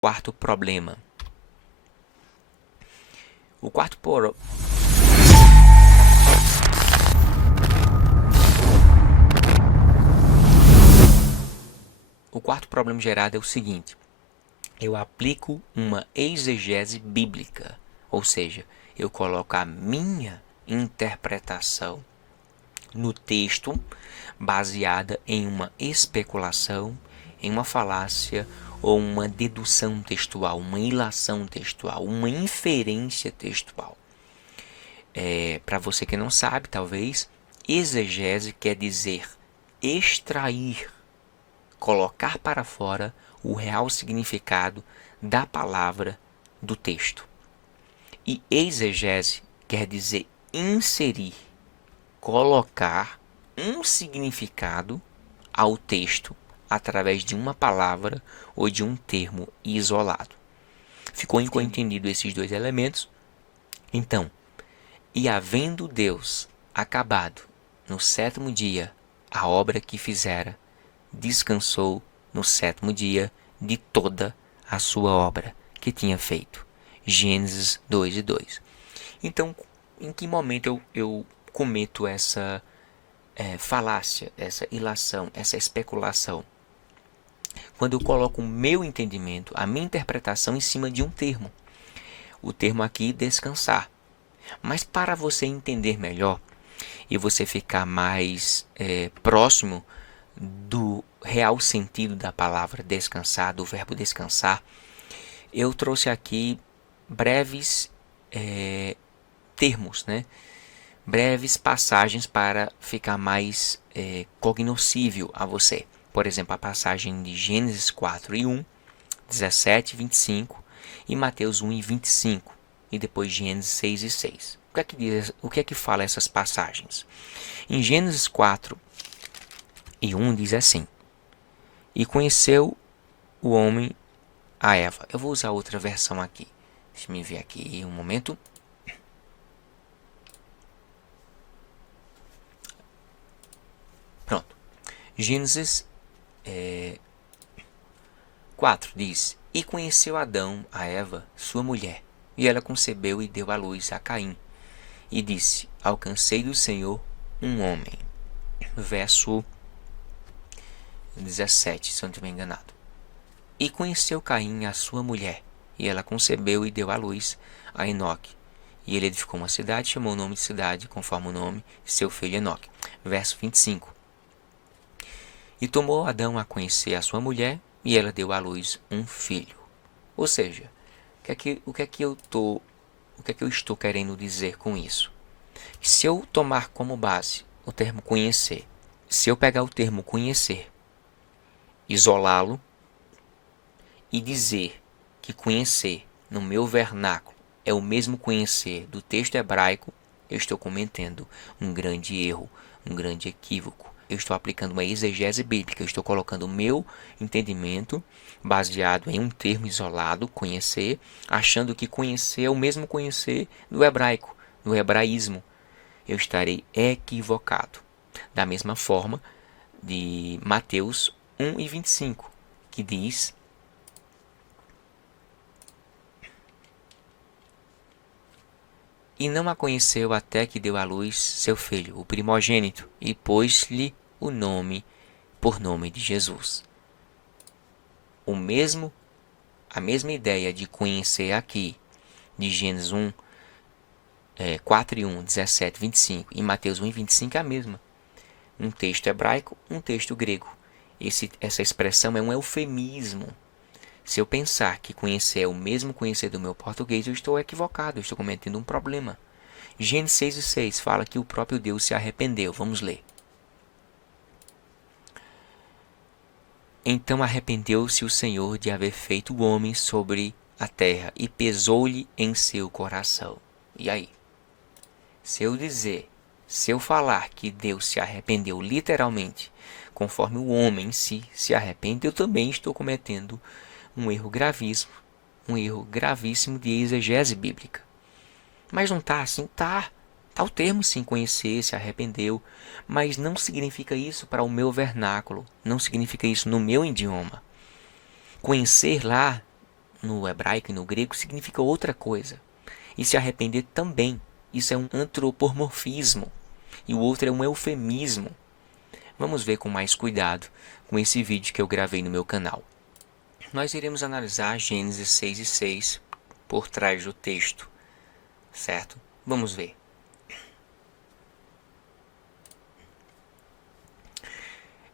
quarto problema. O quarto problema gerado é o seguinte: eu aplico uma exegese bíblica, ou seja, eu coloco a minha interpretação no texto baseada em uma especulação, em uma falácia ou uma dedução textual, uma ilação textual, uma inferência textual. Para você que não sabe, talvez, exegese quer dizer extrair, colocar para fora o real significado da palavra do texto. E exegese quer dizer inserir, colocar um significado ao texto através de uma palavra ou de um termo isolado. Ficou entendido esses dois elementos? Então, e havendo Deus acabado no sétimo dia a obra que fizera, descansou no sétimo dia de toda a sua obra que tinha feito. Gênesis 2:2. Então, em que momento eu cometo essa falácia, essa ilação, essa especulação? Quando eu coloco o meu entendimento, a minha interpretação em cima de um termo. O termo aqui, descansar. Mas para você entender melhor e você ficar mais próximo do real sentido da palavra descansar, do verbo descansar, eu trouxe aqui breves termos, breves passagens para ficar mais cognoscível a você. Por exemplo, a passagem de Gênesis 4:1, 17 e 25 e Mateus 1:25 e depois Gênesis 6:6. O que é que fala essas passagens? Em Gênesis 4:1 diz assim: e conheceu o homem a Eva. Eu vou usar outra versão aqui. Deixa eu ver aqui um momento. Pronto. Gênesis 4 diz: e conheceu Adão a Eva, sua mulher, e ela concebeu e deu à luz a Caim. E disse: alcancei do Senhor um homem. Verso 17, se eu não estiver enganado. E conheceu Caim a sua mulher, e ela concebeu e deu à luz a Enoque. E ele edificou uma cidade, chamou o nome de cidade, conforme o nome de seu filho Enoque. Verso 25. E tomou Adão a conhecer a sua mulher, e ela deu à luz um filho. Ou seja, o que é que eu estou querendo dizer com isso? Se eu tomar como base o termo conhecer, se eu pegar o termo conhecer, isolá-lo e dizer que conhecer no meu vernáculo é o mesmo conhecer do texto hebraico, eu estou cometendo um grande erro, um grande equívoco. Eu estou aplicando uma exegese bíblica, eu estou colocando o meu entendimento baseado em um termo isolado, conhecer, achando que conhecer é o mesmo conhecer do hebraico, do hebraísmo. Eu estarei equivocado. Da mesma forma de Mateus 1:25, que diz: e não a conheceu até que deu à luz seu filho, o primogênito, e pôs-lhe o nome por nome de Jesus. A mesma ideia de conhecer aqui, de Gênesis 4:1, 17, 25 e Mateus 1:25 é a mesma. Um texto hebraico, um texto grego. Essa expressão é um eufemismo. Se eu pensar que conhecer é o mesmo conhecer do meu português, eu estou equivocado, eu estou cometendo um problema. Gênesis 6:6 fala que o próprio Deus se arrependeu. Vamos ler. Então arrependeu-se o Senhor de haver feito o homem sobre a terra e pesou-lhe em seu coração. E aí? Se eu falar que Deus se arrependeu literalmente, conforme o homem em si se arrepende, eu também estou cometendo um erro gravíssimo de exegese bíblica. Mas não está assim? Tá o termo sim, conhecer, se arrependeu, mas não significa isso para o meu vernáculo, não significa isso no meu idioma. Conhecer lá no hebraico e no grego significa outra coisa. E se arrepender também. Isso é um antropomorfismo. E o outro é um eufemismo. Vamos ver com mais cuidado com esse vídeo que eu gravei no meu canal. Nós iremos analisar Gênesis 6:6 por trás do texto, certo? Vamos ver.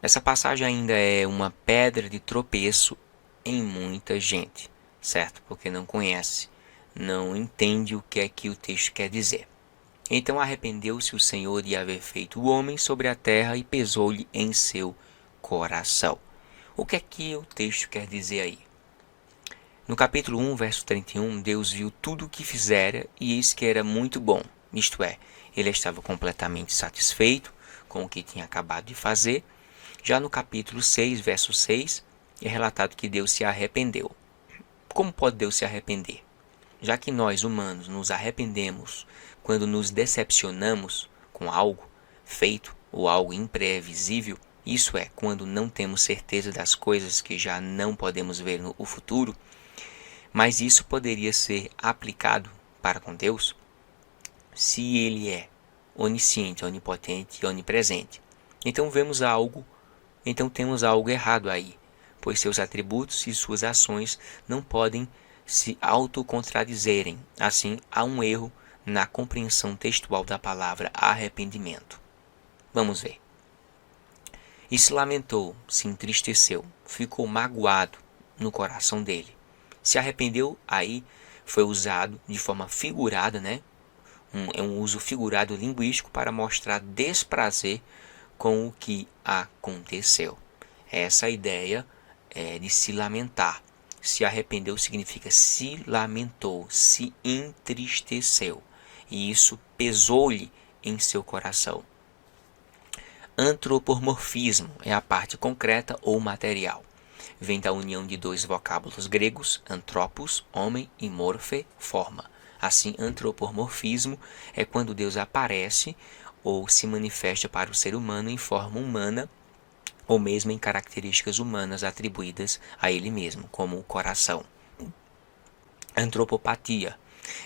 Essa passagem ainda é uma pedra de tropeço em muita gente, certo? Porque não conhece, não entende o que é que o texto quer dizer. Então arrependeu-se o Senhor de haver feito o homem sobre a terra e pesou-lhe em seu coração. O que é que o texto quer dizer aí? No capítulo 1, verso 31, Deus viu tudo o que fizera e eis que era muito bom. Isto é, ele estava completamente satisfeito com o que tinha acabado de fazer. Já no capítulo 6, verso 6, é relatado que Deus se arrependeu. Como pode Deus se arrepender? Já que nós, humanos, nos arrependemos quando nos decepcionamos com algo feito ou algo imprevisível, isso é, quando não temos certeza das coisas que já não podemos ver no futuro, mas isso poderia ser aplicado para com Deus se Ele é onisciente, onipotente e onipresente. Então temos algo errado aí, pois seus atributos e suas ações não podem se autocontradizerem. Assim, há um erro na compreensão textual da palavra arrependimento. Vamos ver. E se lamentou, se entristeceu, ficou magoado no coração dele. Se arrependeu, aí foi usado de forma figurada, né? É um uso figurado linguístico para mostrar desprazer com o que aconteceu. Essa ideia é de se lamentar. Se arrependeu significa se lamentou, se entristeceu. E isso pesou-lhe em seu coração. Antropomorfismo é a parte concreta ou material. Vem da união de dois vocábulos gregos, antropos, homem, e morphe, forma. Assim, antropomorfismo é quando Deus aparece ou se manifesta para o ser humano em forma humana ou mesmo em características humanas atribuídas a ele mesmo, como o coração. Antropopatia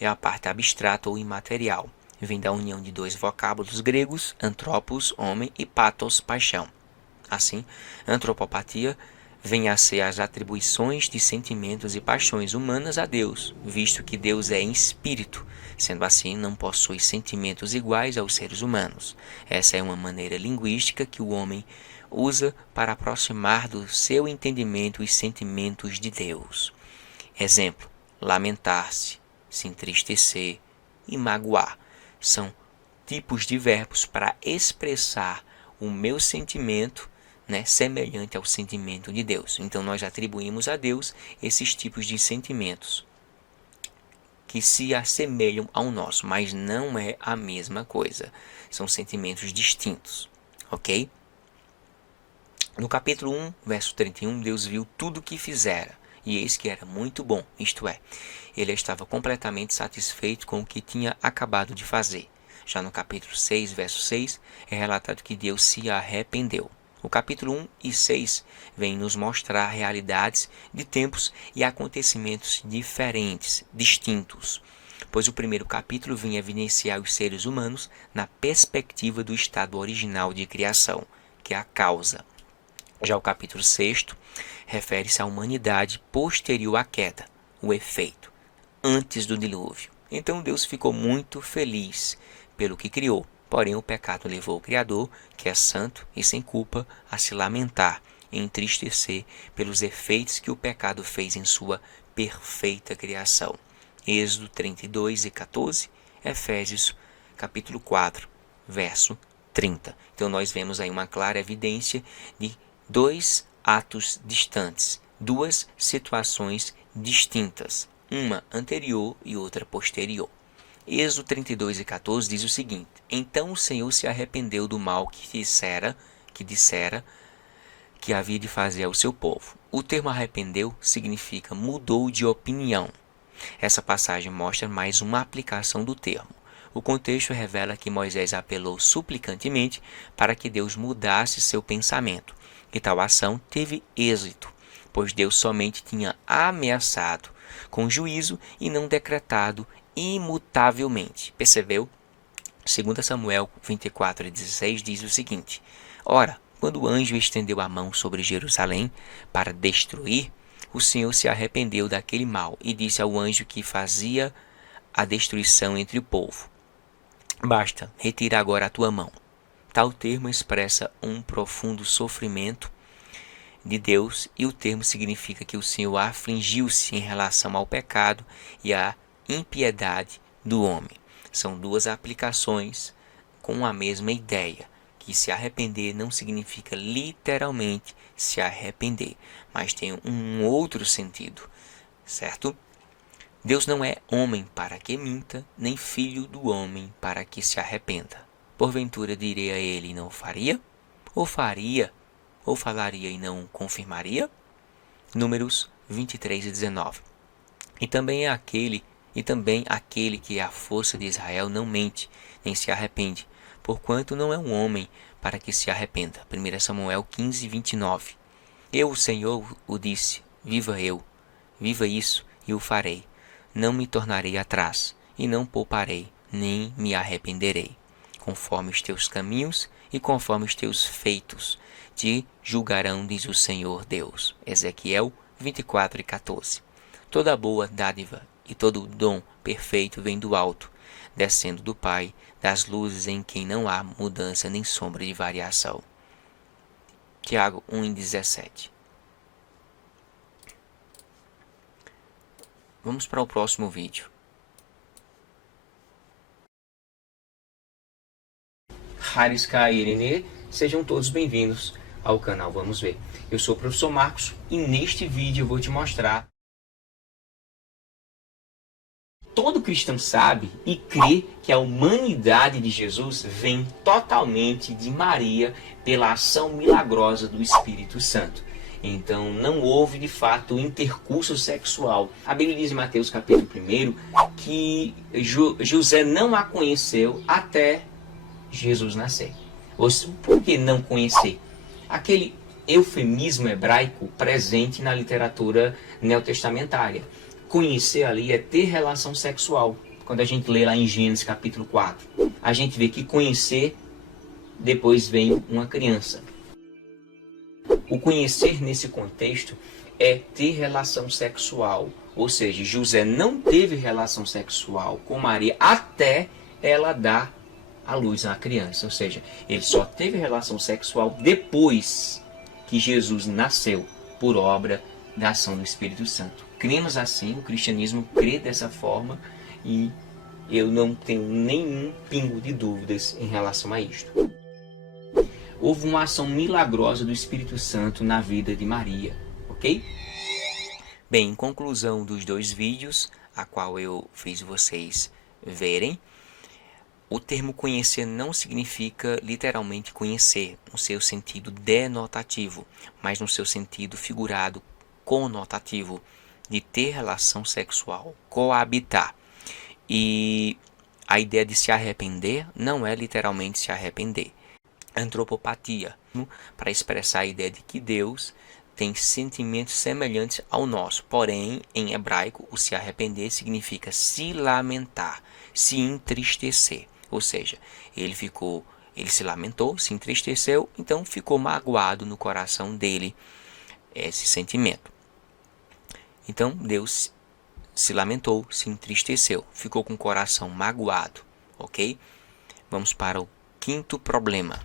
é a parte abstrata ou imaterial. Vem da união de dois vocábulos gregos, antropos, homem, e pathos, paixão. Assim, antropopatia vem a ser as atribuições de sentimentos e paixões humanas a Deus, visto que Deus é em espírito, sendo assim não possui sentimentos iguais aos seres humanos. Essa é uma maneira linguística que o homem usa para aproximar do seu entendimento os sentimentos de Deus. Exemplo: lamentar-se, se entristecer e magoar. São tipos de verbos para expressar o meu sentimento, semelhante ao sentimento de Deus. Então nós atribuímos a Deus esses tipos de sentimentos que se assemelham ao nosso, mas não é a mesma coisa. São sentimentos distintos, ok? No capítulo 1, verso 31, Deus viu tudo o que fizera, e eis que era muito bom, isto é, ele estava completamente satisfeito com o que tinha acabado de fazer. Já no capítulo 6, verso 6, é relatado que Deus se arrependeu. O capítulo 1 e 6 vêm nos mostrar realidades de tempos e acontecimentos diferentes, distintos, pois o primeiro capítulo vinha evidenciar os seres humanos na perspectiva do estado original de criação, que é a causa. Já o capítulo 6 refere-se à humanidade posterior à queda, o efeito, antes do dilúvio. Então Deus ficou muito feliz pelo que criou, porém o pecado levou o Criador, que é santo e sem culpa, a se lamentar e entristecer pelos efeitos que o pecado fez em sua perfeita criação. Êxodo 32 e 14, Efésios capítulo 4, verso 30. Então nós vemos aí uma clara evidência de dois atos distantes, duas situações distintas, uma anterior e outra posterior. Êxodo 32 e 14 diz o seguinte: então o Senhor se arrependeu do mal que dissera que havia de fazer ao seu povo. O termo arrependeu significa mudou de opinião. Essa passagem mostra mais uma aplicação do termo. O contexto revela que Moisés apelou suplicantemente para que Deus mudasse seu pensamento. E tal ação teve êxito, pois Deus somente tinha ameaçado com juízo e não decretado imutavelmente. Percebeu? 2 Samuel 24:16 diz o seguinte: Ora, quando o anjo estendeu a mão sobre Jerusalém para destruir, o Senhor se arrependeu daquele mal e disse ao anjo que fazia a destruição entre o povo: Basta, retira agora a tua mão. Tal termo expressa um profundo sofrimento de Deus, e o termo significa que o Senhor afligiu-se em relação ao pecado e à impiedade do homem. São duas aplicações com a mesma ideia, que se arrepender não significa literalmente se arrepender, mas tem um outro sentido, certo? Deus não é homem para que minta, nem filho do homem para que se arrependa. Porventura direi a ele e não faria? Ou faria? Ou falaria e não confirmaria? Números 23:19. E também aquele que é a força de Israel não mente, nem se arrepende, porquanto não é um homem para que se arrependa. 1 Samuel 15:29. Eu, o Senhor, o disse, viva isso, e o farei. Não me tornarei atrás, e não pouparei, nem me arrependerei. Conforme os teus caminhos e conforme os teus feitos, te julgarão, diz o Senhor Deus. Ezequiel 24:14. Toda boa dádiva e todo dom perfeito vem do alto, descendo do Pai, das luzes, em quem não há mudança nem sombra de variação. Tiago 1:17. Vamos para o próximo vídeo. Harisca e Irenê, sejam todos bem-vindos ao canal Vamos Ver. Eu sou o professor Marcos e neste vídeo eu vou te mostrar. Todo cristão sabe e crê que a humanidade de Jesus vem totalmente de Maria pela ação milagrosa do Espírito Santo. Então não houve de fato intercurso sexual. A Bíblia diz em Mateus capítulo 1 que José não a conheceu até Jesus nascer. Por que não conhecer? Aquele eufemismo hebraico presente na literatura neotestamentária. Conhecer ali é ter relação sexual. Quando a gente lê lá em Gênesis capítulo 4, a gente vê que conhecer, depois vem uma criança. O conhecer nesse contexto é ter relação sexual. Ou seja, José não teve relação sexual com Maria até ela dar à luz à criança. Ou seja, ele só teve relação sexual depois que Jesus nasceu, por obra da ação do Espírito Santo. Cremos assim, o cristianismo crê dessa forma e eu não tenho nenhum pingo de dúvidas em relação a isto. Houve uma ação milagrosa do Espírito Santo na vida de Maria, ok? Bem, em conclusão dos dois vídeos, a qual eu fiz vocês verem, o termo conhecer não significa literalmente conhecer, no seu sentido denotativo, mas no seu sentido figurado conotativo, de ter relação sexual, coabitar. E a ideia de se arrepender não é literalmente se arrepender. Antropopatia, para expressar a ideia de que Deus tem sentimentos semelhantes ao nosso. Porém, em hebraico, o se arrepender significa se lamentar, se entristecer. Ou seja, ele se lamentou, se entristeceu, então ficou magoado no coração dele esse sentimento. Então, Deus se lamentou, se entristeceu, ficou com o coração magoado, ok? Vamos para o quinto problema.